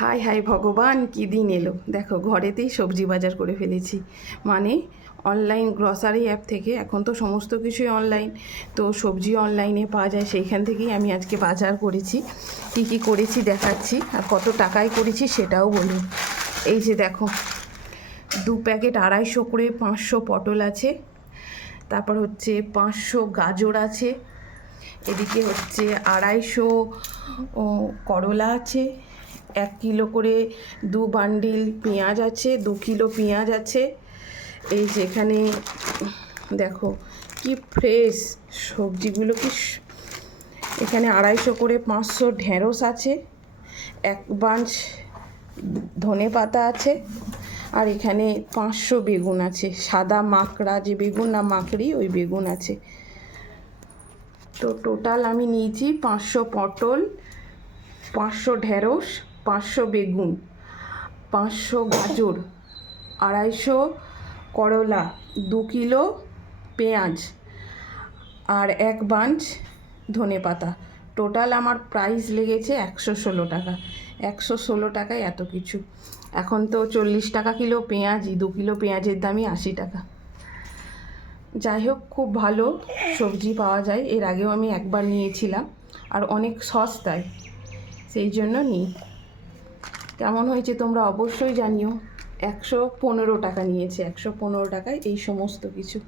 High high ভগবান, কী দিন এলো! দেখো, ঘরেতেই সবজি বাজার করে ফেলেছি। মানে অনলাইন গ্রসারি অ্যাপ থেকে, এখন তো সমস্ত কিছুই অনলাইন, তো সবজি অনলাইনে পাওয়া যায়, সেইখান থেকেই আমি আজকে বাজার করেছি। কী কী করেছি দেখাচ্ছি, আর কত টাকায় করেছি সেটাও বলি। এই যে দেখো, 2 প্যাকেট 250 করে 500 পটল আছে, তারপর হচ্ছে 500 গাজর আছে, এদিকে হচ্ছে 250 করলা আছে, 1 কিলো করে 2 বান্ডিল পেঁয়াজ আছে, 2 কিলো পেঁয়াজ আছে। এই যে এখানে দেখো কি ফ্রেশ সবজিগুলো, এখানে 250 করে 500 ঢেঁড়স আছে, 1 বাঞ্চ ধনে পাতা আছে, আর এখানে 500 বেগুন আছে, সাদা মাকড়া যে বেগুন, না মাকড়ি, ওই বেগুন আছে। তো টোটাল আমি নিয়েছি 500 পটল, 500 ঢেঁড়স, 500 বেগুন, 500 গাজর, 250 করলা, 2 কিলো পেঁয়াজ, আর 1 বাঞ্চ ধনে পাতা। টোটাল আমার প্রাইস লেগেছে 116 টাকা। 116 টাকায় এত কিছু। এখন তো 40 টাকা কিলো পেঁয়াজই, 2 কিলো পেঁয়াজের দামই 80 টাকা। যাই হোক, খুব ভালো সবজি পাওয়া যায়। এর আগেও আমি একবার নিয়েছিলাম, আর অনেক সস্তায়, সেই জন্য নিই। কেমন হয়েছে তোমরা অবশ্যই জানিও। 115 টাকা নিয়েছে, 115 টাকায় এই সমস্ত কিছু।